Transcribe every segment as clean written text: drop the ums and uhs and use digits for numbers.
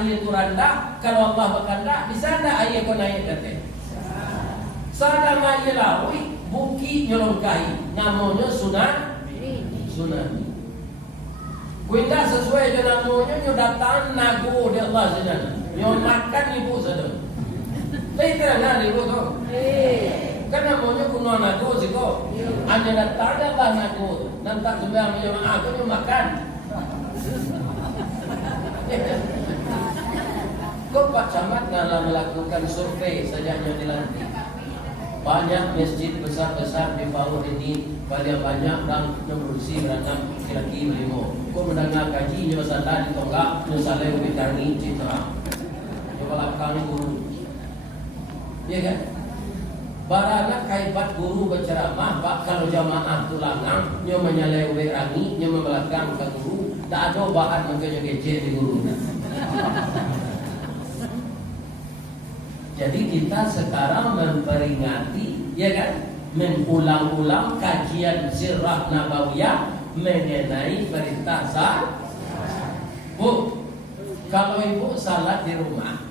ayah itu rendah, kalau Allah berkehendak, bisa tak ayah kau naik kata? Sadang ayah lawi, buki nyolongkai, namanya tsunami. Kuinda sesuai dengan namanya, nyo datang nago di Allah saja, nyo makan ibu saja. Tapi terang ibu tu. Kan namanya kuno nago sih kok. Hanya datang Allah nago, nanti sebenarnya macam aku nyo makan. Kok Pak Camat dalam melakukan survei sejak yang dilantik, banyak masjid besar-besar di Palu ini paling banyak dan berusi beranam kira-kira 5. Kok mendengar kajinya masalah di tonggak misalnya ubitangi citra coba lakukan guru, ya kan? Barana kaibat guru berceramah, Pak kalau jamaah tulangang nyo menyalewe rangi, nyo membelakang ke guru, tak ada bahan makanya gece di guru. Jadi kita sekarang memperingati, ya kan, mengulang-ulang kajian sirah nabawiyah mengenai perintah zakat. Bu, kalau ibu salat di rumah,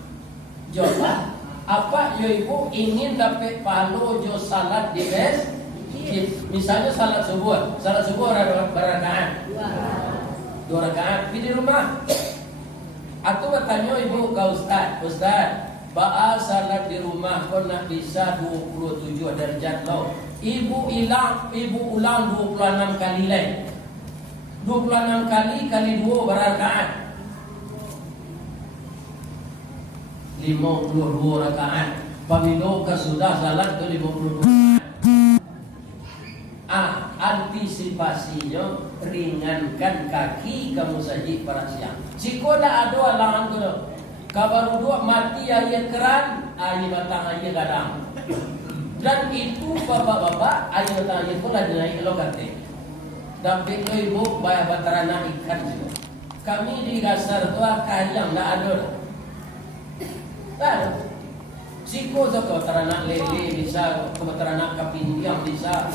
jawab, apa yo ibu ingin dapat pahala jo salat di masjid? Misalnya salat subuh berapa rakaat? 2 rakaat di rumah. Atau bertanya ibu ke Ustaz, baal salat di rumah kau nak bisa 27 derajat loh. Ibu ulang 26 kali lain. 26 kali 2 berrakaat. 52 rakaat. Pamilo sudah salat ke 52. Antisipasinya ringankan kaki kamu saja para siang. Jika dah ada alangan tu, kabar dua mati ayat keran, ayat batang ayat gadang. Dan itu bapak-bapak ayat batang ayat pun ada naik lokate. Tapi ibu bayar batarana ikan juga. Kami di dasar tua kayang dah ada. Tak. Siko sa kebataranak lele bisa, kebataranak kapindiang bisa.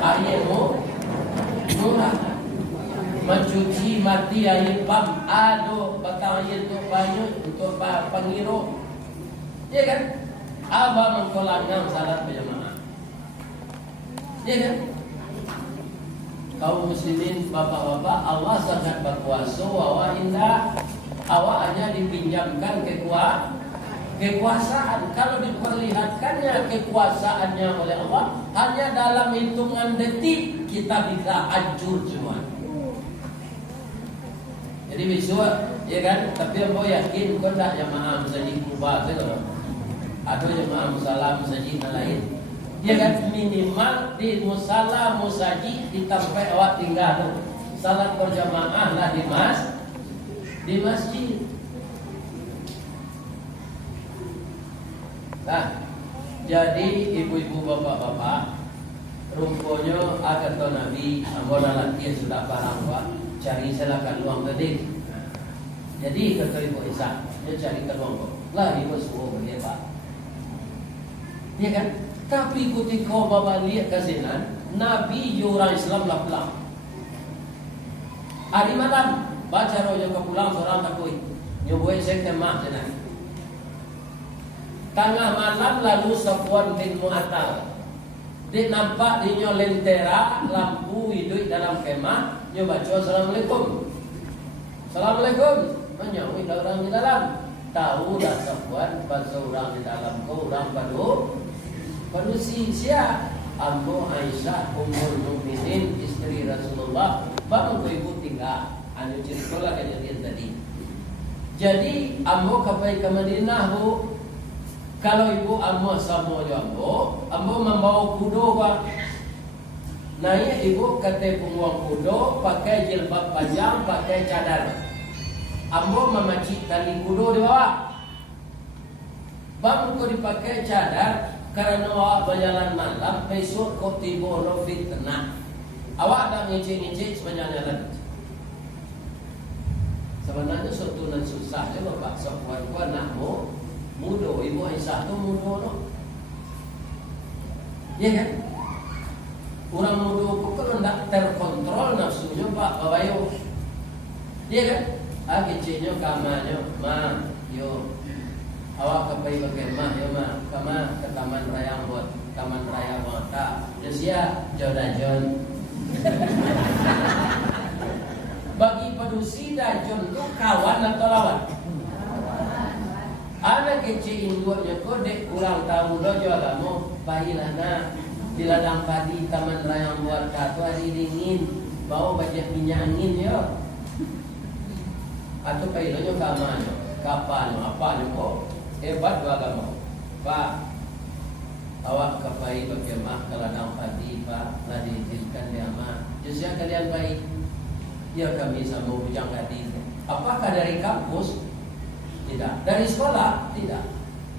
Ayat mo, murah. Mencuci mati ayat pam, ado batang ayat untuk banyu, untuk pangiro. Ya kan? Abah mengkolangang salat berjamaah. Ya kan? Kaum muslimin, bapak-bapak, Allah sangat berkuasa. Wa indah, awak hanya dipinjamkan kekuasaan. Kalau diperlihatkannya kekuasaannya oleh Allah, hanya dalam hitungan detik kita bisa hancur semua. Jadi besok, ya kan? Tapi ambo yakin kau tak jamaah masjid Kuba tu, ada jamaah musalah masjid lain. Ya kan? Minimal di musalah masjid di tempat awak tinggal, salat berjamaah lah di masjid. Nah, jadi ibu-ibu bapak-bapak, rupanya akan tahu Nabi anggota laki sudah paham Pak, cari silakan luang tadi. Jadi kata ibu Isa, dia cari ke luang lah ibu suruh dia Pak. Ya kan? Tapi ketika bapak lihat kasinan, Nabi orang Islam lah. Hari malam baca rojo ke pulang seorang takui, nyoboy sekte mah jenah. Tengah malam lalu Safwan bin Mu'attal dia nampak dia lentera lampu hidup dalam kemah. Dia baca Assalamualaikum. Assalamualaikum. Menyawi orang di dalam. Tahu dah Safwan pas orang di dalam kau orang padu sia Ambo Aisyah Ummul Mukminin istri Rasulullah. Bang ibu tinggal anu ceritalah kejadian tadi. Jadi ambo kapai ke Madinah bu. Kalau ibu ambo sama ambo membawa kudo Pak. Naik ibu kata punggung kudo, pakai jilbab panjang, pakai cadar. Ambo memacik tali kudo di bawah. Bang kau dipakai cadar karena awak berjalan malam, besok kau tiba no fitnah. Awak dah ngicik-ngicik sebenarnya jalan. Sebenarnya suatu dan susah je Bapak Safwan ku anakmu muda, ibu Aisyah tu muda no. Ya kan? Orang muda ku kalau tak terkontrol nafsunya Pak babayo. Ya kan? kecilnya kamarnya, ma, yo, awak kepai bagai mah, yo ma, kama ke taman raya buat taman raya mata, terus ya jodajon. Bagi pedusi dajon itu kawan atau lawan? Anak kecil induknya kode ulang tahun lo jual mau pahilana di ladang padi taman raya buat katu hari dingin bawa baju minyak angin ya. Atau pahilanya kamarnya kapan apa kok hebat agama Pak. Awak kepai berkemah ke ladang padi Pak, lah diizinkan dia mah. Justru kalian baik. Ya kami sama bujang tadi. Apakah dari kampus? Tidak. Dari sekolah? Tidak.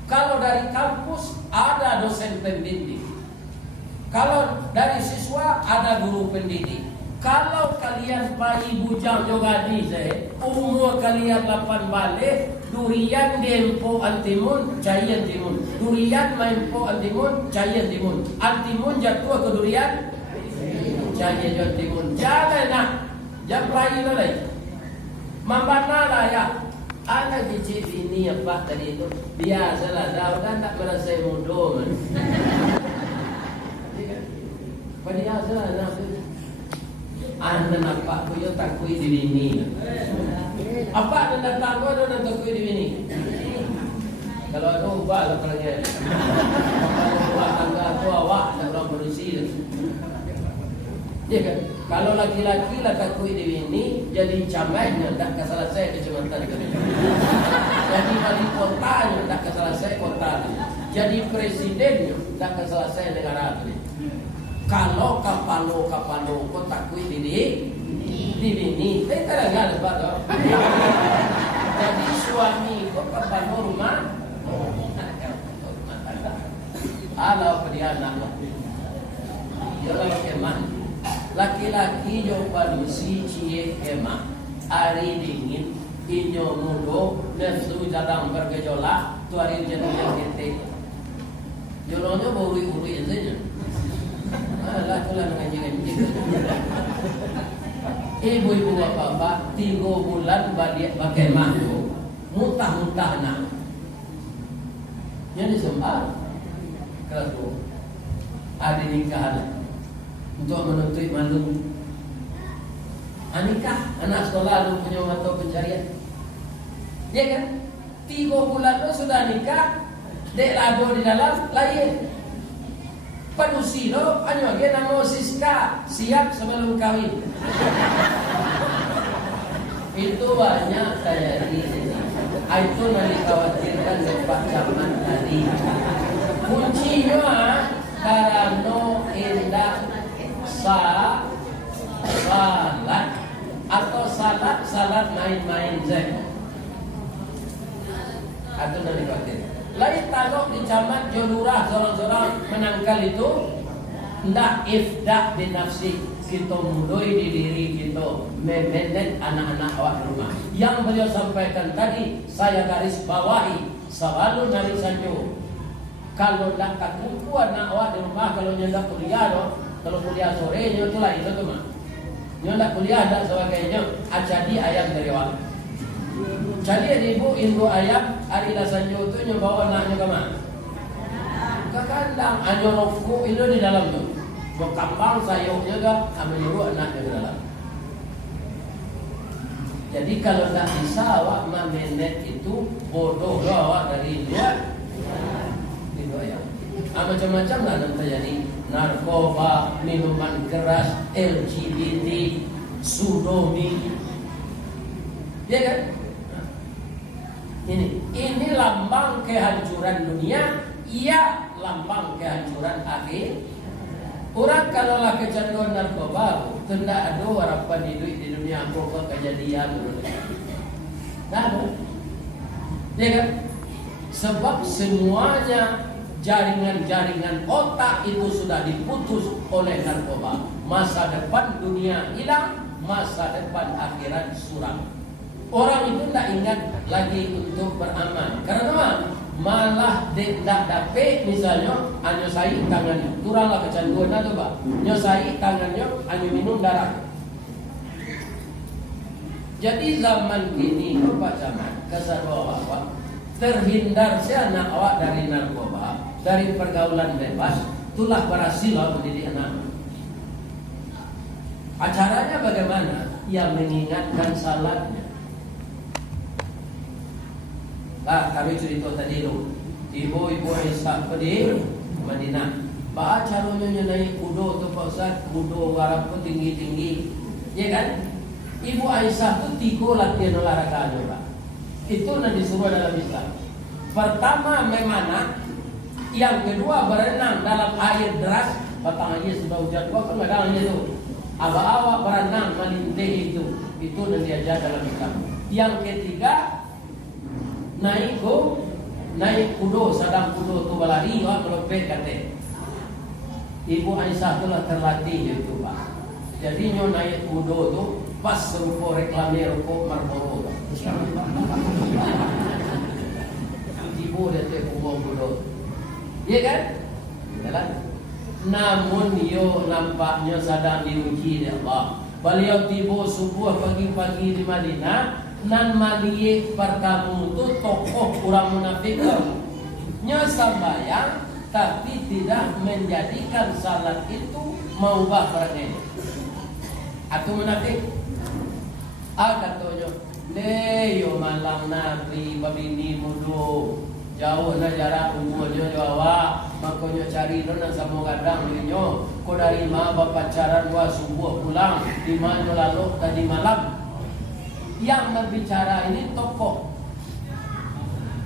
Kalau dari kampus ada dosen pendidik. Kalau dari siswa ada guru pendidik. Kalau kalian pai bujang juga di umur kalian 8 balik, durian dempo antimun, cayan timun. Durian maimpo antimun, cayan timun. Antimun jatuh ke durian, cayan timun. Jangan nak, jangan pai lo lagi. Mambana lah ya. Anak kecil ini apa tadi itu biasalah, dah tak merasa mudah. Biasalah nak. Anda nampak kuyo takui di bini. Apa anda takui ada takui di bini? Kalau ada ubah lah kerana. Kalau ubah tangga tu awak tak orang berusi. Ya kan? Kalau laki-laki lah takui di bini, jadi camatnya tak keselesai kecamatan itu. Jadi wali kotanya tak keselesai kota. Jadi presidennya tak keselesai negara itu. Kalau kapalo kau takui di bini, tak ada sebab tu. Jadi suami kau kapalo rumah, ala dia anak. Dia kalau kemah, laki-laki yang palusi cie kemah, hari dingin, inyo mudo, nafsu jadang bergejolak, tu hari jenuh yang ketik. Jolongnya buri-buri saja. Lah tu lah mengajikan begitu. Ibu-ibu bapak 3 bulan balik pakai mahu, muntah-muntah nak. Yang disembah kelas 2 ada nikahan untuk menuntut malu. Nikah anak sekolah lu punya mata pencarian. Ya kan? 3 bulan tu sudah nikah, dek lagu di dalam lahir. Panusi lo, ano lagi nama Siska siap sebelum kawin. Itu banyak terjadi. Itu yang dikhawatirkan Pak Camat tadi. Kuncinya karena indah salat atau salat main-main saja. Itu yang dikhawatirkan. Lain talok di camat jolurah sorang-sorang menangkal itu ndak ifdah di nafsi kita mudoi di diri kita memenet anak-anak awak rumah. Yang beliau sampaikan tadi saya garis bawahi selalu nari sanjo. Kalau ndak kakuku anak awak di rumah kalau nyendak kuliah no, kalau kuliah sore nyo tu lain tu mah. Nyo ndak kuliah ndak sebagainya ajadi ayam dari awak. Jadi ibu induk ayam hari lasanjo tu nyo bawa anaknya ke mana? Ke kandang, anyo rofku itu di dalam tu. Mau kambang sayurnya ke, menyuruh anaknya ke dalam. Jadi kalau tak bisa awak memenet itu bodoh lah awak dari luar. Itu ayam. Macam-macam lah yang terjadi. Narkoba, minuman keras, LGBT, sodomi. Ya kan? Ini lambang kehancuran dunia, ia lambang kehancuran akhir. Orang kalau lah kecanduan narkoba, tidak ada harapan hidup di dunia apa kejadian dulu. Tidak ada. Ya kan? Sebab semuanya jaringan-jaringan otak itu sudah diputus oleh narkoba. Masa depan dunia hilang, masa depan akhirat suram. Orang itu tidak ingat lagi untuk beramal. Karena apa? Malah tidak dapat misalnya nyosai tangannya. Turanglah kecanduan itu Pak. Nyosai tangannya, minum darah. Jadi zaman kini Pak Camat kesadar awak terhindar si anak awak dari narkoba, dari pergaulan bebas, itulah berhasil mendidik anak. Acaranya bagaimana? Yang mengingatkan salatnya. Kami cerita tadi dulu. Ibu-ibu Aisyah di Madinah. Pak caranya naik kudo tu Pak Ustaz, kudo Arab tu tinggi-tinggi. Ya kan? Ibu Aisyah tu 3 latihan olahraganya Pak. Itu yang disuruh dalam Islam. Pertama memana, yang kedua berenang dalam air deras. Batang aja sudah hujan, kau kan kadang aja tu. Awak berenang melintih itu yang diajar dalam Islam. Yang ketiga naik kudo, sadang kudo tu berlari, awak melopet kata. Ibu Aisyah tu lah terlatih itu Pak. Jadi nyo naik kudo tu pas serupa reklamnya rokok Marlboro. Ibu dia tu kudo. Iya kan? Jalan. Namun yo nampaknya sedang diuji oleh Allah. Beliau tiba subuh pagi-pagi di Madinah, nan maliye pertama tu tokoh orang munafik. Nya sambayang tapi tidak menjadikan salat itu maubah perangai. Aku munafik. Katanya, "Leyo malam Nabi babini mudo. Jauh na jarak umurnya Jawa, makanya cari nona sama gadang nyo. Ko dari ma pacaran wa subuh pulang, di mana lalu tadi malam." Yang berbicara ini tokoh.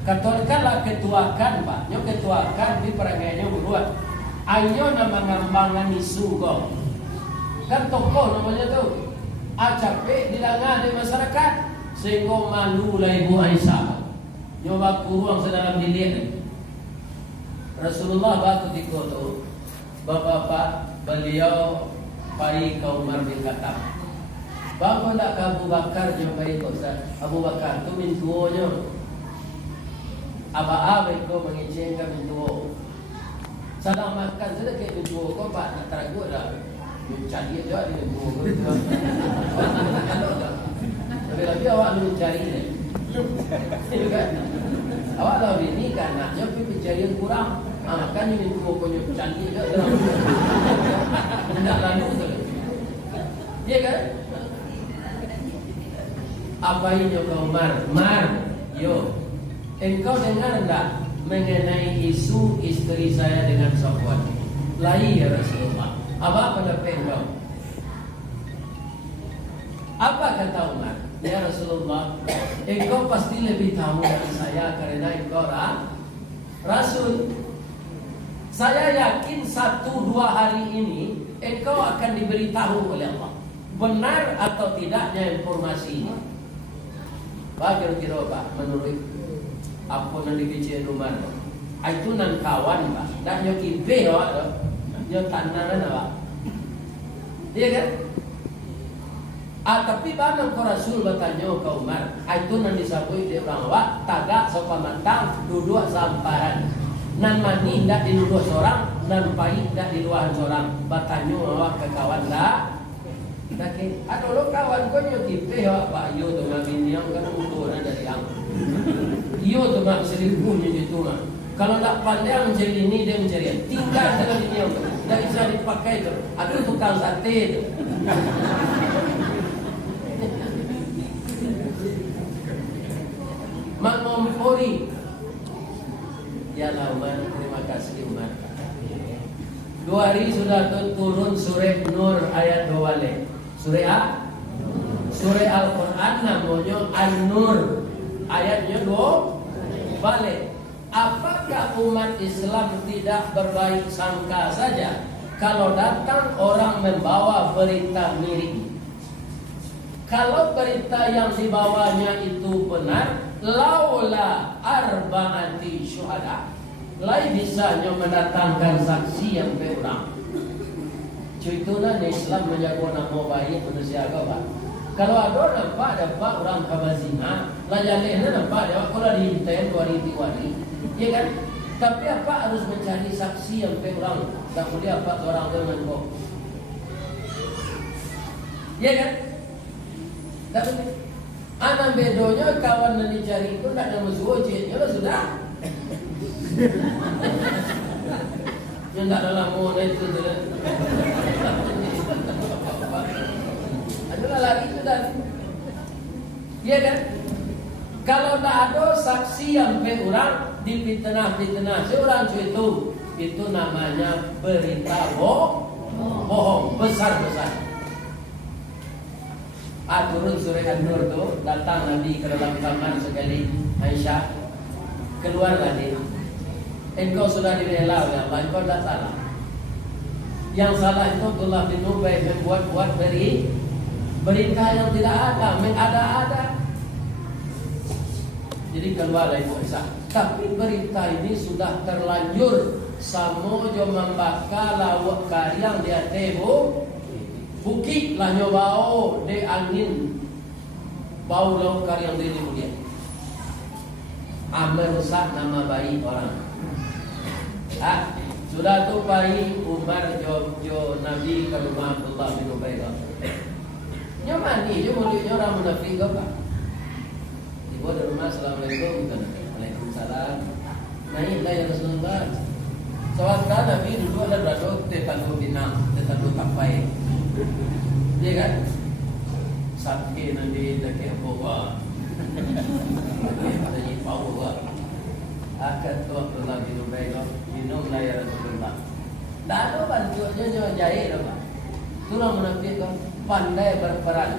Katakanlah ketuakan Pak, nyo ketuakan di perangainya buruan. Ayo nama ngambangan isu kok. Kan tokoh namanya tuh. Capek dilangan di masyarakat sehingga malu lah Ibu Aisyah. Nyoba kurang sedalam dilihat. Rasulullah batu di kota. Bapak beliau pai kaum Umar bin Khattab. Bapak nak Abu Bakar jumpai Ustaz. Abu Bakar tu mintuonya. Aba kau mengecengkan mintuo. Sedang makan sudah kayak mintuo kau Pak nak teragut dah. Mencari juga di mintuo kau. Tapi awak mencari ni. Kan? Awak tahu ini kan anaknya pencarian kurang. Makanya ini pokoknya cantik je. Tidak lalu tu. Ya kan? Apa ini kau Mar? Yo. Engkau dengar tak mengenai isu istri saya dengan Safwan? Lain ya Rasulullah. Apa pendapat engkau? Apa kata Umar? Ya Rasulullah, engkau pasti lebih tahu dari saya karena engkau Rasul. Saya yakin 1-2 hari ini engkau akan diberitahu oleh Allah benar atau tidaknya informasi ini. Kira-kira Pak, menurut apa yang dibicara Umar? Itu nan kawan Pak, dan nyo kibe awak, nyo tananan awak. Iya kan? Tapi banang ko Rasul bertanya ke Umar, itu nan disabui dia orang awak tagak sopa mantang duduk samparan. Nan mani ndak diluduk seorang, nan pahit ndak diluahan seorang. Bertanya awak ke kawan dah. Dake, aduh lo kawan ko nyo kipe awak Pak yo tu ngabini yang kan utur dari yang. Yo tu mak seribunya gitu mah. Kalau tak pandai mencari ini dia mencari. Tinggal dalam ini yang tak bisa dipakai tu. Aduh tukang sate tu. Mengompori. Ya Umar, terima kasih Umar. 2 hari sudah turun surah Nur ayat 2 le. Surah A? Surah Al-Quran namanya An-Nur. Ayatnya 2 balik. Apakah umat Islam tidak berbaik sangka saja kalau datang orang membawa berita miring? Kalau berita yang dibawanya itu benar, laula arba'ati syuhada, lain bisanya mendatangkan saksi yang berang. Contohnya Islam menjaga nama baik manusia agama. Kalau ada nampak orang kabazina, lajalehnya nampak dia kalau diintai 2 ya kan? Tapi apa harus mencari saksi yang berang? Tak boleh apa orang dengan kau. Ya kan? Tak boleh. Anak bedonya kawan yang dicari itu tidak ada musuh ojeknya lah sudah. Yang tak dalam mohon itu sudah. Adalah lagi sudah. Iya kan? Kalau tak ada saksi yang orang dipitnah-pitnah seorang itu namanya berita bohong besar-besar. Turun surah An-Nur tu datang Nabi ke dalam kamar sekali Aisyah, keluarlah dia. Engkau sudah dibela oleh Allah, engkau tidak salah. Yang salah itu Abdullah bin Ubay membuat-buat berita yang tidak ada, mengada-ada. Jadi keluarlah Ibu Aisyah. Tapi berita ini sudah terlanjur. Samojo membakar lawak karyang dia tebo. Bukit lah nyobao de angin bau lauk karyang dia kemudian. Merusak nama baik orang. Sudah tu bayi Umar jo Nabi ke rumah Abdullah bin Ubay. Nyo mandi, nyo mulut orang munafik ke pak? Ibu di rumah, Assalamualaikum. Waalaikumsalam. Naiklah ya Rasulullah. Sewaktu Nabi dulu ada berada tetangga binang, tetangga kapai. Dia kan? Sakit nanti dekat bawa. Tadi bawa. Akad tu Abdullah bin Ubay minumlah ya Rasulullah. Tak ada bantuannya cuma jahit apa. Surah munafik kan pandai berperan.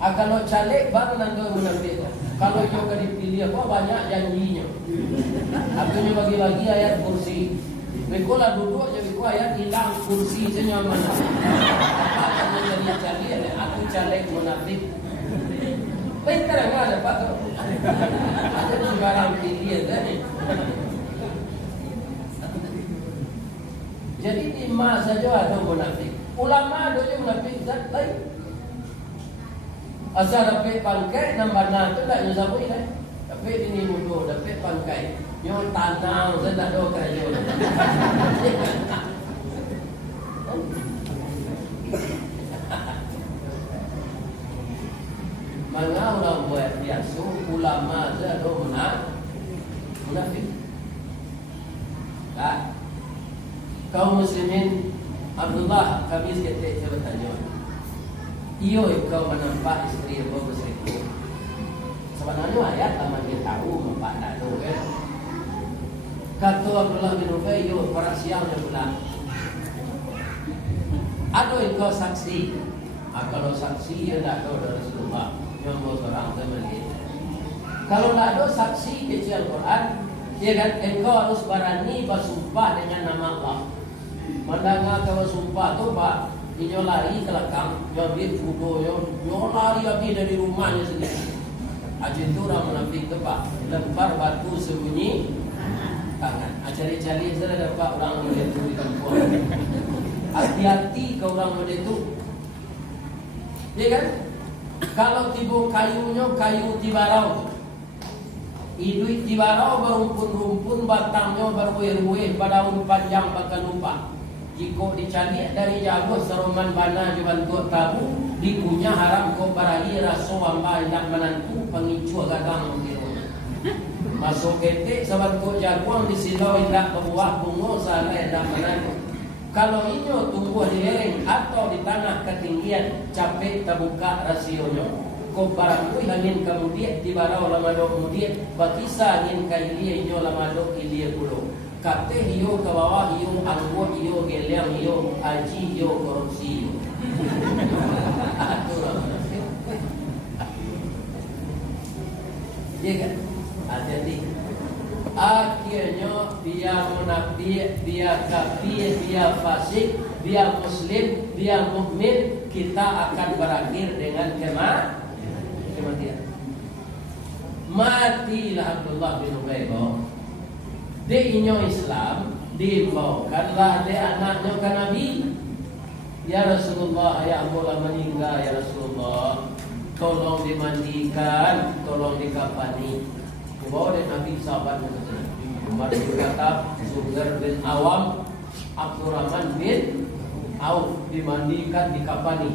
Kalau caleg baru nanti munafik. Kalau juga dipilih apa banyak janjinya. Akhirnya bagi-bagi ayat kursi. Mereka duduk jadi ayat hilang kursi senyaman. Apa yang jadi caleg? Aku caleg munafik. Pintar enggak ada Pak? Ada sembarang pilih tadi. Jadi di masa saja ada munafik. Ulama ada yang munafik zat lain. Asal dapat pangkai nambah tu tak nyusah boleh kan? Dapat ini mudah, dapat pangkai. Nyo tanang saya tak ada kerja. Mana orang buat biasa ulama saja ada munafik. Tak? Kaum muslimin Abdullah kami seketik saya bertanya. Iyo kau menampak isteri apa berselingkuh. Sebenarnya ayat aman dia tahu nampak tak tahu kan. Kata Abdullah bin Ubay, iyo para siangnya pula. Ada kau saksi. Kalau saksi ya tak tahu dari Rasulullah yang bawa seorang teman kita. Kalau tak ada saksi baca Al-Quran, ya kan engkau harus berani bersumpah dengan nama Allah. Mendengar kalau sumpah tu Pak, dia lari ke belakang, dia ambil kudo, dia lari habis dari rumahnya sendiri. Aja itu orang munafik tu Pak, lempar batu sembunyi tangan. Cari-cari saya dapat orang model itu di kampung. Hati-hati ke orang model itu. Ya kan? Kalau tiba kayunya kayu tibarau. Iduit tibarau berumpun-rumpun, batangnya berbuih-buih, daun panjang bakal lupa. Jika dicari dari jauh seroman bana dibantu tabu, dikunyah haram kau barahi raso hamba hendak menantu pengicu gadang mengkiru. Masuk ketik sebantu jaguang di silau hendak berbuah bunga salah hendak menantu. Kalau inyo tumbuh di lereng atau di tanah ketinggian, capek terbuka rasionya. Kau barang kui angin kemudian di barau lamado kemudian, bakisa angin kailia inyo lamado ilia pulau. Kate hiyo ke bawah hiyo anggo hiyo geliang hiyo aji hiyo korupsi hiyo. Aturan. Ya kan? Hati-hati. Akhirnya dia munafik, dia kafir, dia fasik, dia muslim, dia mukmin, kita akan berakhir dengan kematian. Matilah Abdullah bin Ubay. Dia inyo Islam, dibawakanlah dia anaknya ke Nabi. Ya Rasulullah, ayah mula meninggal ya Rasulullah. Tolong dimandikan, tolong dikafani. Bawa dia Nabi sahabat Umar bin Khattab, Zubair bin Awam, Abdurrahman bin Auf dimandikan, dikafani.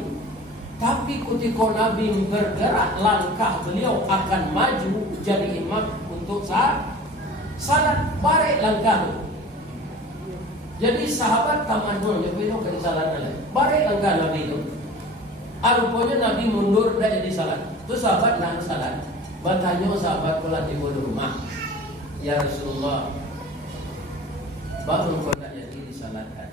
Tapi ketika Nabi bergerak, langkah beliau akan maju jadi imam untuk salat, balik langkah. Jadi sahabat tamadun yang itu ke salat lain. Balik langkah Nabi itu. Rupanya Nabi mundur dari jadi salat. Terus sahabat nak salat. Bertanya sahabat pula di rumah, ya Rasulullah, baru kau tak jadi disalatkan.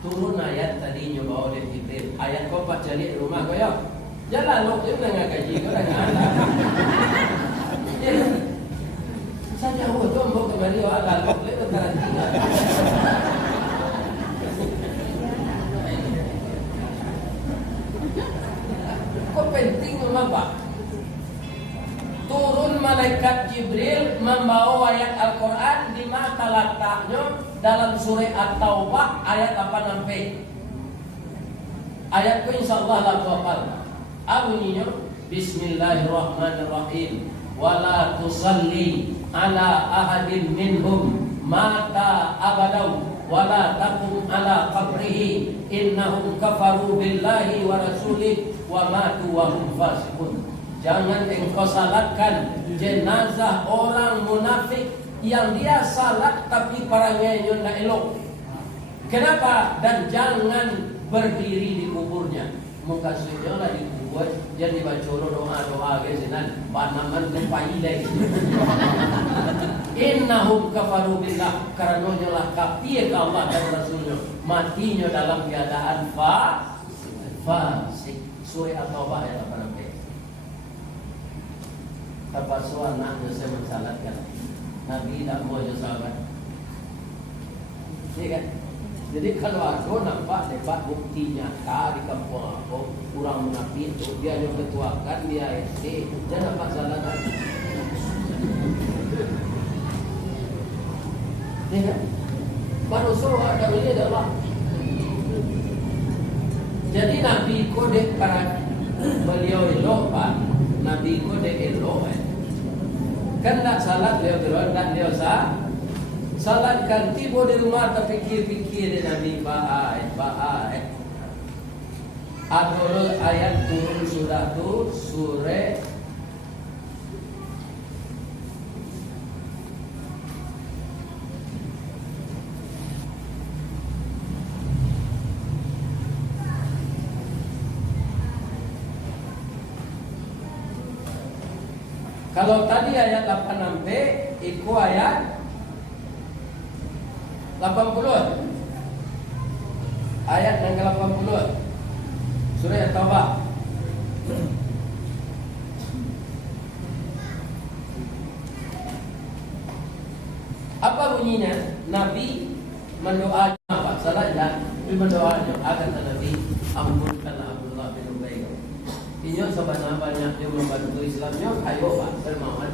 Turun ayat tadi nyoba oleh Jibril. Ayat kau pak cari rumah kau ya. Jalan lo tu dengan gaji kau dah ada. Saja aku tu mau kembali awal lo le tu karantina. Kau penting mengapa? Turun malaikat Jibril membawa ayat Al-Quran di mata letaknya dalam surah At-Taubah ayat 8 sampai. Ayat itu insyaallah la hafal. Bunyinya Bismillahirrahmanirrahim. Wala tusalli ala ahadin minhum mata abadau wala taqum ala qabrihi innahum kafaru billahi wa rasulih wa matu wa hum fasiqun. Jangan engkau salatkan jenazah orang munafik yang dia salat tapi parangnya tidak elok. Kenapa? Dan jangan berdiri di kuburnya. Muka sudah lah di kubur, jadi baca doa ke sinan, banaman kepai lagi. Innahum kafaru billah, karena lah kafir ke Allah dan Rasulnya, matinya dalam keadaan fasik. Surah At-Taubah ayat 8. Terpaksa anaknya saya mensalatkan. Nabi tak mau je sahabat. Ya kan? Jadi kalau aku nampak dapat bukti nyata di kampung aku, kurang munafik itu dia yang ketuakan dia SD, dia nampak salahkan. Ya kan? Baru suruh ada ini adalah. Jadi Nabi kode para beliau elok Pak. Nabi kode elok kan tak salat beliau keluar, tak beliau salatkan tiba di rumah terfikir-fikir dia Nabi baik. Adul ayat turun sudah tu surah kalau tadi ayat 8 sampai iku ayat 80. Ayat yang ke-80. Surah At-Taubah. Apa bunyinya? Nabi mendoa apa? Salah ya. Nabi mendoanya agar Nabi ampunkanlah Abdullah bin Ubay. Inyo sebanyak-banyak dia membantu Islamnya, ayo Pak dermawan.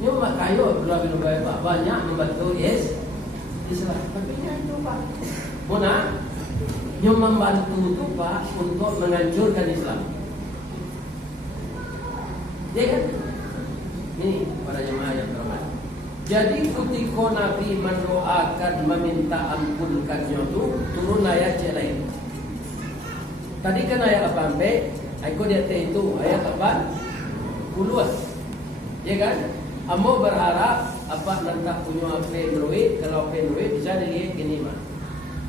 Nyo mak kayo Abdullah bin Ubay Pak banyak membantu Islam. Tapi itu Pak. Mana? Nyo membantu itu Pak untuk menghancurkan Islam. Ya kan? Ini para jemaah yang terhormat. Jadi ketika Nabi mendoakan meminta ampunkannya itu turun ayat lain. Tadi kan ayat 8 sampai, aku dia itu ayat 80. Ya kan? Amo berharap apa nanti punya Android, kalau Android bisa dilihat gini mah.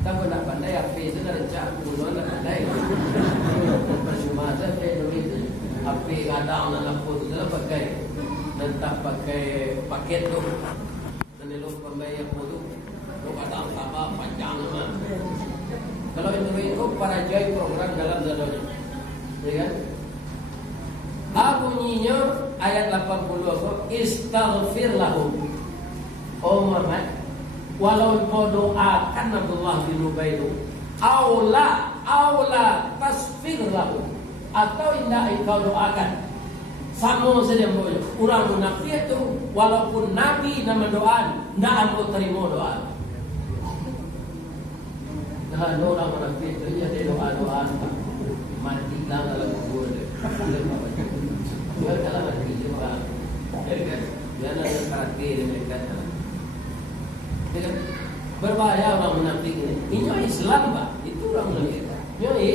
Tapi nak pandai HP itu nak cak, punya nak pandai. Percuma saja Android. HP kadang nak pun dia pakai, nanti pakai paket tu. Nanti lu pembayar tu, lu kadang tambah panjang mah. Kalau Android itu para jai program dalam zadonya, ya kan? Bunyinya ayat 80 apa? Istaghfir lahum. Oh Muhammad, walau kau doakan Abdullah bin Ubay itu, aula tasfir lahum, atau indah engkau doakan. Sama saja boleh. Orang munafik itu walaupun Nabi nama doa, tidak akan terima doa. Nah, orang munafik itu dia doa mati lah dalam kubur dia. Dia kalau mati juga, dia nak karakter mereka. Berbahaya orang munafik ini. Ini Islam Pak, itu orang munafik. Ini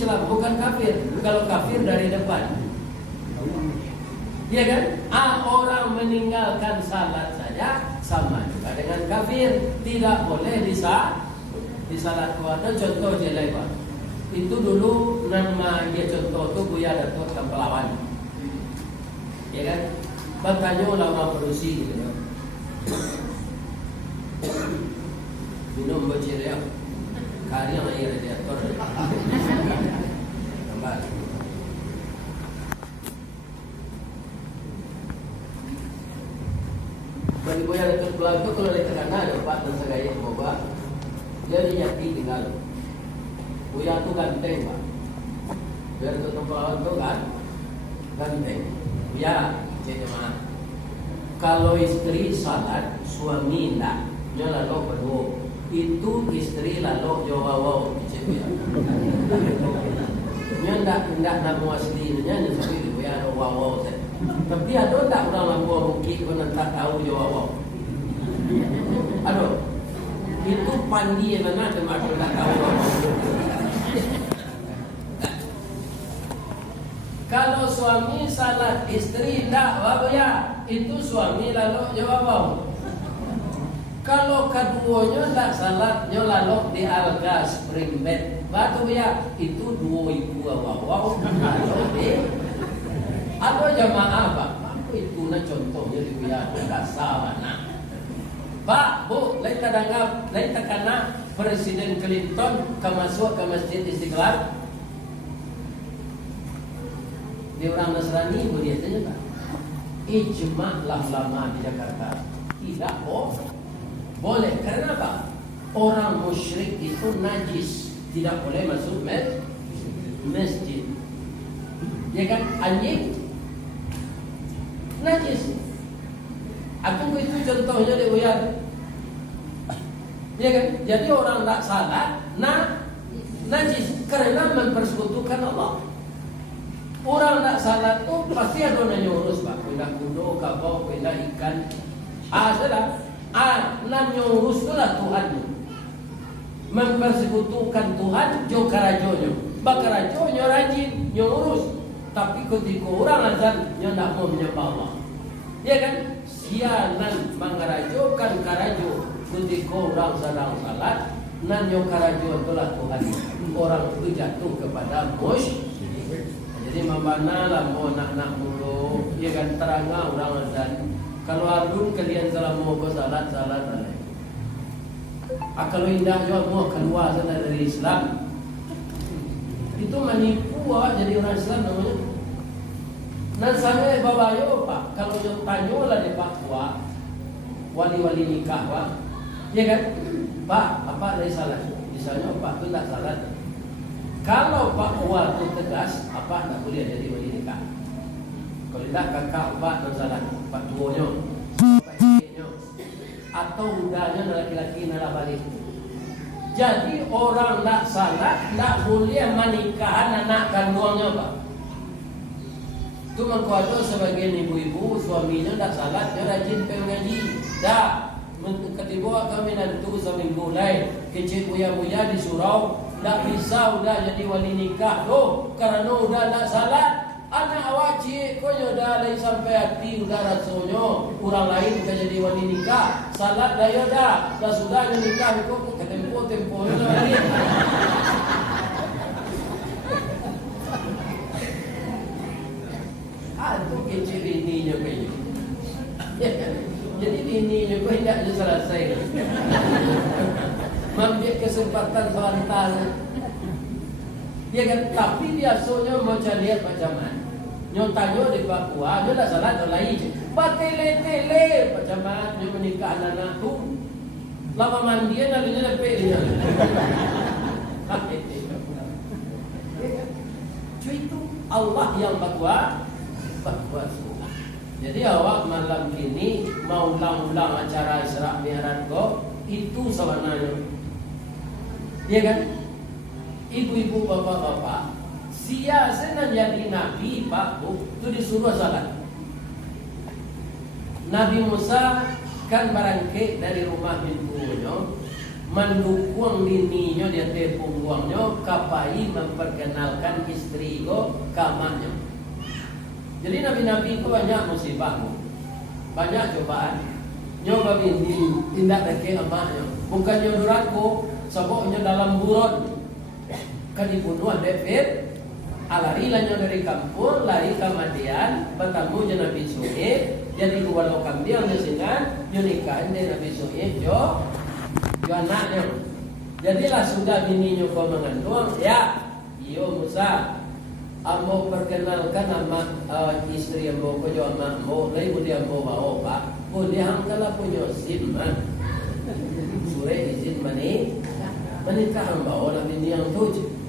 Islam, bukan kafir. Kalau kafir dari depan. Ya kan? Orang meninggalkan salat saja sama juga dengan kafir. Tidak boleh disalat kuat. Contoh jelek Pak. Itu dulu nama dia contoh tu Buya Datuk Tempelawan. Ya kan? Bertanya ulama Perusi gitu. Minum berceria. Karya air radiator. Tambah. Bagi Buya Datuk Tempelawan tu kalau letak kanan ada Pak dan segaya moba. Dia dinyati tinggal. Buya tu ganteng Pak. Buya Datuk Tempelawan tu kan ganteng. Buya cek mana? Kalau istri salat, suami tidak. Dia lalu berdua. Itu istri lalu jawab cek Buya. Dia tidak nama aslinya. Dia seperti Buya ada wow. Tapi ada tak orang lampu bukit pun tak tahu jawab. Aduh. Itu pandi mana termasuk tak tahu. Kalau suami salat, istri tak, apa ya? Itu suami lalu jawab. Kalau keduanya tak salat, dia lalu di alga spring bed. Batu ya, itu 2,000 wow. Ada jamaah Pak. Apa itu na contohnya di Buya tak salah nak. Pak, Bu, lain kadang-kadang, lain takana Presiden Clinton masuk ke Masjid Istiqlal. Dia orang Nasrani boleh tanya tak? Ijma' lama di Jakarta. Tidak boleh. Karena apa? Orang musyrik itu najis, tidak boleh masuk masjid. Ya kan? Anjing najis. Aku itu contohnya di Buya. Ya kan? Jadi orang tak salat najis karena mempersekutukan Allah. Orang tak salat tu pasti ada yang nyurus Pak. Pindah kudo, kabau, pindah ikan. Sudah. Nan nyurus tu lah Tuhan. Mempersekutukan Tuhan jo karajonyo. Bakarajonyo rajin nyurus. Tapi ketika orang azan nyo tak mau menyembah Allah. Ya kan? Sianan mangarajokan karajo ketika orang sedang salat. Nan nyo karajo itulah Tuhan. Orang itu jatuh kepada musyrik. Jadi membana lah mau nak mulu, dia kan terangah orang azan. Kalau adun kalian salah mau salat. Kalau indah juga mau keluar sana dari Islam, itu menipu jadi orang Islam namanya. Nan sana babayo Pak, kalau yang tanya lah di Papua, wali-wali nikah Pak, ya kan? Pak, apa dari salat? Misalnya Pak tu tak salat. Kalau Pak Ua itu tegas, apa tak boleh jadi wali nikah. Kalau tidak kakak Pak dan salat, Pak tuanya, Pak istrinya, atau udahnya laki-laki nala balik. Jadi orang tak salat, tak boleh menikahan anak kandungnya Pak. Itu mengkuasa sebagian ibu-ibu, suaminya tak salat, dia rajin pengaji. Tak, ketiba kami nanti seminggu lain, kecil Buya di surau. Tak bisa udah jadi wali nikah tu karena udah tak salat. Anak awak cik kau dah lain sampai hati udah rasanya orang lain bukan jadi wali nikah. Salat dah ya dah sudah nikah kau ke tempo lagi. Itu kecil ininya kayaknya. Jadi ininya kau tidak selesai. Ambil kesempatan selantar. Ya kan? Tapi biasanya macam lihat macam mana. Nyotanyo di Papua, dia dah salah dah lain. Batele-tele macam mana dia menikah anak tu. Lama mandian lalunya lepek dia. Cuy itu Allah yang Papua semua. Jadi awak malam ini mau ulang-ulang acara Isra Mi'raj kau itu sebenarnya. Ya kan? Ibu-ibu, bapak-bapak, siasanya jadi nabi, Pak Bu, itu disuruh salat. Nabi Musa kan berangkat dari rumah pintunya, mendukung dininya dia tepungguangnya kapai memperkenalkan istri ko kamarnya. Jadi nabi-nabi itu banyak musibah, banyak cobaan. Nyoba bini tindak deke emaknya, bukannya durako, sebabnya dalam buron kan dibunuh David. Alari lanyo dari kampung, lari ke Madian, bertemu dengan Nabi Suhaib. Jadi walau kambiang di sini, yo nikahin dengan Nabi Suhaib, yo anaknya. Jadilah sudah bininya kau mengandung, ya, yo Musa, ambo perkenalkan nama istri ambo ko jo ama ambo, lai budi ambo bawa pak, budi hangkala punya simman, sure izin menikah ambo na bini yang tujuh.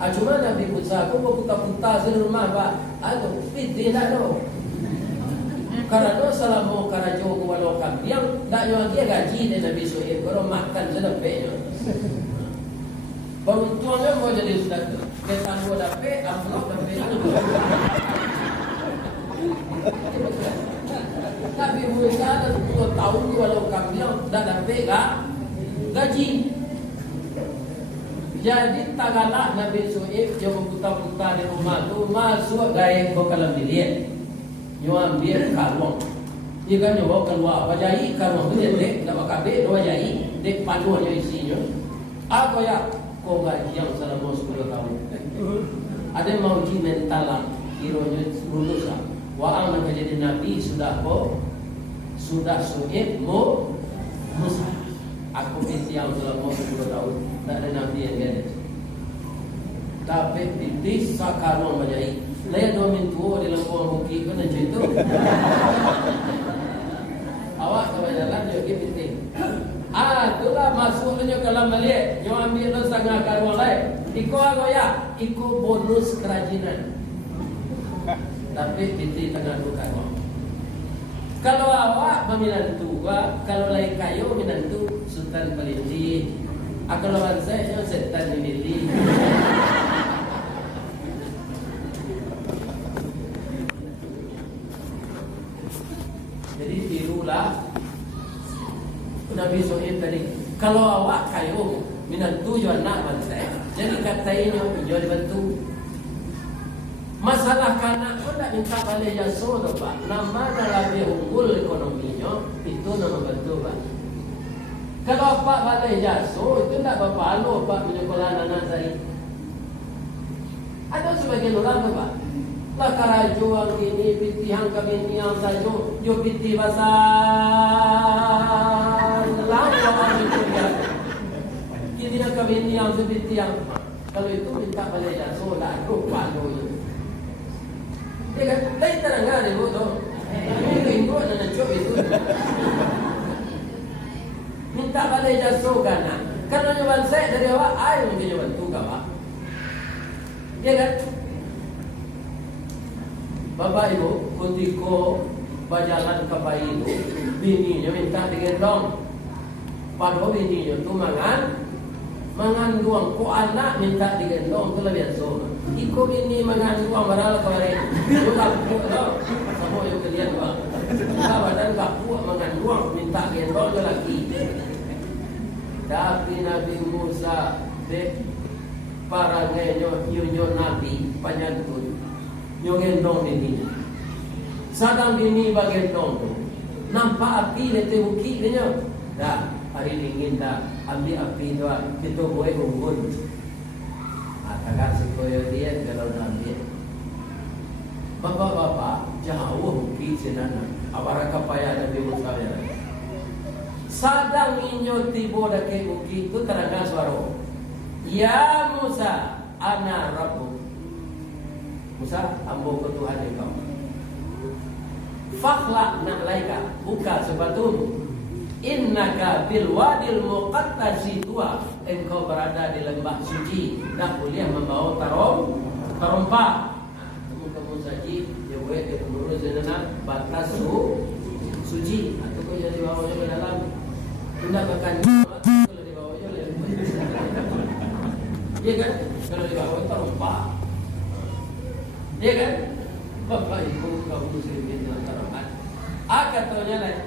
Cuma Nabi Musa aku puta-puta di rumah pak, aduh, tidak do. Karena selama karajo walau kambiang, tak yang dia gaji dan Nabi Suhaib kalau makan sedapnya. Beruntungnya mau jadi ustaz tu, kita mau dapat amplop dapat. Nabi Musa ada 2 tahun walau kambiang, tak dapat gaji. Jadi tagalah Nabi Suhaib yang berputar-putar di rumah tu masuk gaya ke dalam bilik. Nyo ambil karung. Dia kan nyo keluar wajai karung tu dek nak kabeh dua wajai dek panunya isinya. Apa ya kau gaji yang selama 10 tahun. Ada mau uji mental lah kironya lulus lah. Wa ang jadi nabi sudah Suhaib Musa. Aku binti yang selama 10 tahun tak ada nabi yang ada. Tapi binti sakarong bajai. Lain 2 minggu di lembong hoki pun macam itu. Awak sampai jalan juga binti. Itulah masuknya kalau melihat. Yang ambil tu setengah karong lain. Iko aku ya, iko bonus kerajinan. Tapi binti tengah tu karong. Kalau awak meminantu, kalau lain kayu minantu Sultan Kelinci. Kalau saya setan dimilih. Jadi tirulah Nabi Suhaib tadi. Kalau awak kayu minantu yo anak bangsa. Jadi katanya yo dibantu. Masalah kanak pun tak minta balik jaso tu pak. Nama dah lebih unggul ekonominya itu nama betul pak. Kalau pak balik jaso itu tak berpalu pak menyekolah anak saya. Ada sebagian orang tu pak. Lah karajo ang ini pitihang kami ni ang sajo yo piti basa lawan kami dia. Kini ang kami ni ang pitihang kalau itu minta balik jaso lah aku palu itu. Dia kata, lain terang ada bodoh. Ini itu ada cok itu. Minta balik jasa kana. Kalau nyoban saya dari awak, ayo mungkin nyoban tu kawan. Dia kan? Bapak ibu, ketika berjalan ke bayi itu, bininya minta digendong. Padahal bininya tu mangan luang. Ko anak minta digendong tu lebih biasa. Iko ini mengandung maral kemarin. Yo kapu tau. Sama yo kalian bang. Badan kapu mengandung minta gendong lagi. Tapi Nabi Musa para nyo nabi penyantun. Yo gendong ini. Sadang ini bagendong tu. Nampak api lete buki dia. Dah hari dingin dah ambil api tu kita boleh unggun. Agak sekolah dia kalau nanti bapak-bapak jauh kicenana abara kapaya Nabi Musa ya. Sadang inyo tibo dake uki itu terangkan suara. Ya Musa, ana Rabbuk. Musa, ambo ke Tuhan engkau. Fakhlaq na'laika, buka sepatumu. Innaka bil wadil muqaddasi tua, engkau berada di lembah suci dan boleh membawa tarompa. Kamu saji dia buat dia mengurus dengan batas suci atau kau jadi bawanya ke dalam tidak makan kalau di bawahnya iya kan kalau di bawah tarompa iya kan bapak ibu kaum muslimin dan tarompa katanya lain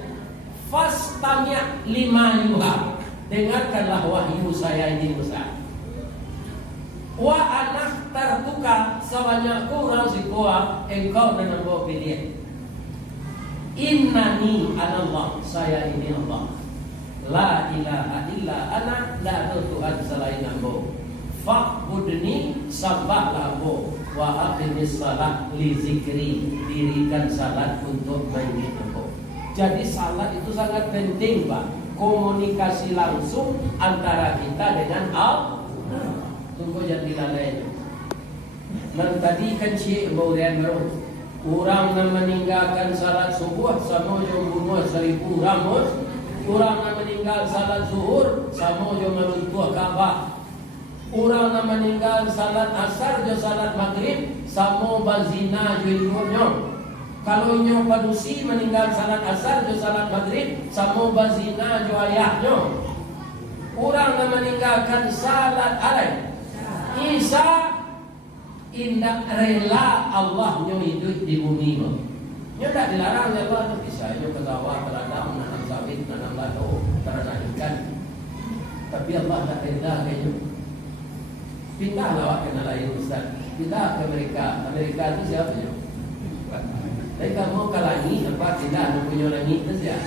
Fastami' lima yuha. dengarkanlah wahyu saya ini Musa. Wa anak tertuka sebanyak kurang sikuah engkau dan engkau pilih. Innani anallah, saya ini Allah. La ilaha illa ana, la ada Tuhan selain aku. Fa'budni, sembahlah aku. Wa aqimis salat li zikri, dirikan salat untuk mengingat aku. Jadi salat itu sangat penting, Pak. Komunikasi langsung antara kita dengan Allah. Tunggu jangan dilalai. Tadi kan cik baurian baru. Orang yang meninggalkan salat subuh sama yang bunuh 1000 orang. Orang yang meninggal salat zuhur sama yang meruntuh Ka'bah. Orang yang meninggal salat asar jo salat maghrib sama bazina jo induknya. Kalau nyo padusi meninggal salat asar jo salat maghrib sama bazina jo ayahnya. Orang yang meninggalkan salat alai Isa indah rela Allah nyo hidup di bumi nyo. Nyo tak dilarang ya Allah bisa nyo ke sawah teradam nanam sawit nanam lado teradam ikan. Tapi Allah tak rela kayaknya. Pindahlah awak kena lain Ustaz. Pindah ke Amerika. Amerika itu siapa nyo? Mereka mau ke langit apa tidak punya langit itu ya.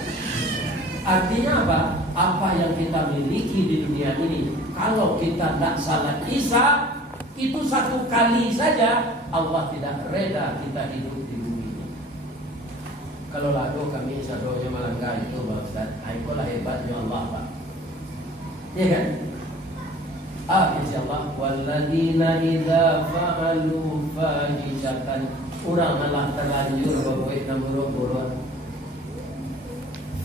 Artinya apa? Apa yang kita miliki di dunia ini, kalau kita tidak salat Isa, itu satu kali saja Allah tidak reda kita hidup di bumi ini. Kalau lado kami sadonya Malangga itu Pak Ustaz, itulah hebatnya Allah Pak. Ya kan? Insyaallah walladzina idza fa'alu fahishatan, urang Allah terlanjur berbuat buruk-buruk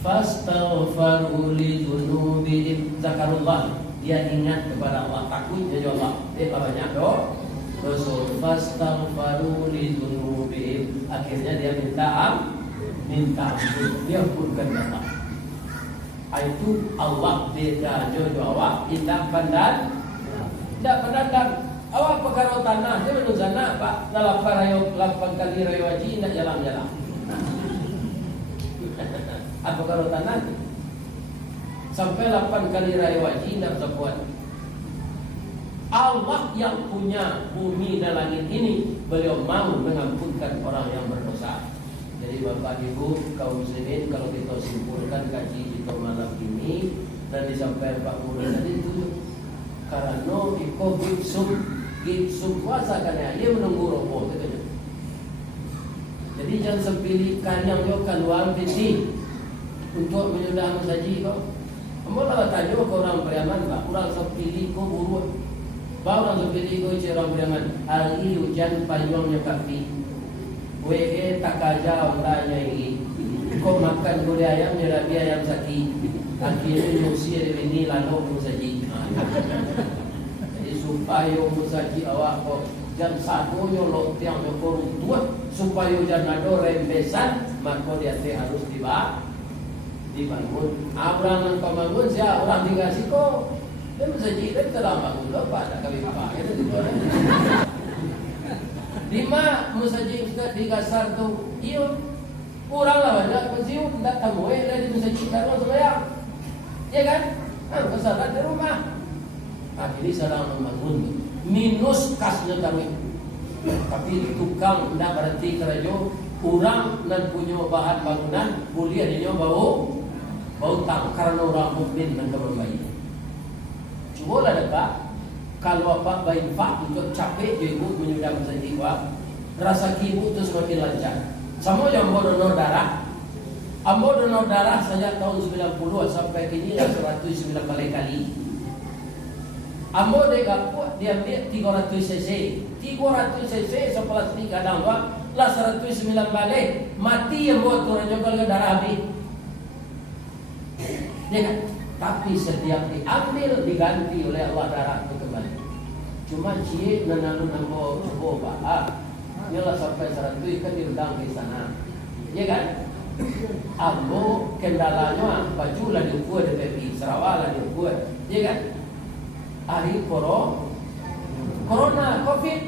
fastaghfaru li dzunubihim, zakarullah, dia ingat kepada Allah, takutnya ya Allah, dia banyak doa. Rasul fastaghfaru li dzunubihim, akhirnya dia minta ampun, dia ampunkan Allah. Itu Allah beda jawab, tidak pandang. Awak perkara tanah dia menurut sana Pak, 8 kali rayu haji tidak jalan-jalan. Apa kalau tanah sampai 8 kali rayu haji tidak sepuat. Allah yang punya bumi dan langit ini, beliau mau mengampunkan orang yang berdosa. Jadi Bapak Ibu kaum muslimin, kalau kita simpulkan kaji kita malam ini dan disampaikan Pak Murad tadi itu karena iko gipsum kuasa karena ia menunggu roboh katanya. Jadi jangan sepilih kanyang yo keluar piti untuk menyudah masaji kok. Kamu lah tanya ke orang Priaman Pak, orang sepilih ko buruk. Ba orang sepilih ko orang Priaman, hari hujan payungnya kapi. WE tak aja orangnya ini. Kau makan gulai ayam nyerabi ayam saki. Akhirnya nyusir ini lalu masaji. Jadi supaya musaji awak kok jam 1 yo lotiang yo korun tua supaya jangan ada rembesan, maka dia harus dibangun. Abraham yang bangun siapa orang tinggal siko. Dia musaji dia telah bangun lo pada kami pakai itu di luar. Lima musaji ustaz di kasar tu iyo kurang lah banyak pensiun tidak tamu dari musaji karo sembahyang. Ya kan? Kesalahan di rumah. Akhirnya sedang membangun minus kasnya kami. Tapi tukang tidak berarti kerja kurang dan punya bahan bangunan boleh dia bau tak karena orang mukmin dan berbaik. Coba lah dekat kalau apa baik pak untuk capek ibu menyudah menjadi kuat rasa ibu itu semakin lancar. Sama yang mau donor darah. Ambo donor darah sejak tahun 90 sampai kini 109 kali. Ambo dia ambil 300 cc. 300 cc sepelas ni kadang lah 109 balik. Mati yang buat turun juga ke darah habis. Ya kan? Tapi setiap diambil diganti oleh Allah darah itu kembali. Cuma cie nanalu nambo coba nyolah sampai 100 kan diundang di sana. Ya kan? Ambo kendalanya baju lah diukur di Sarawak lah diukur, ya kan? Hari corona, COVID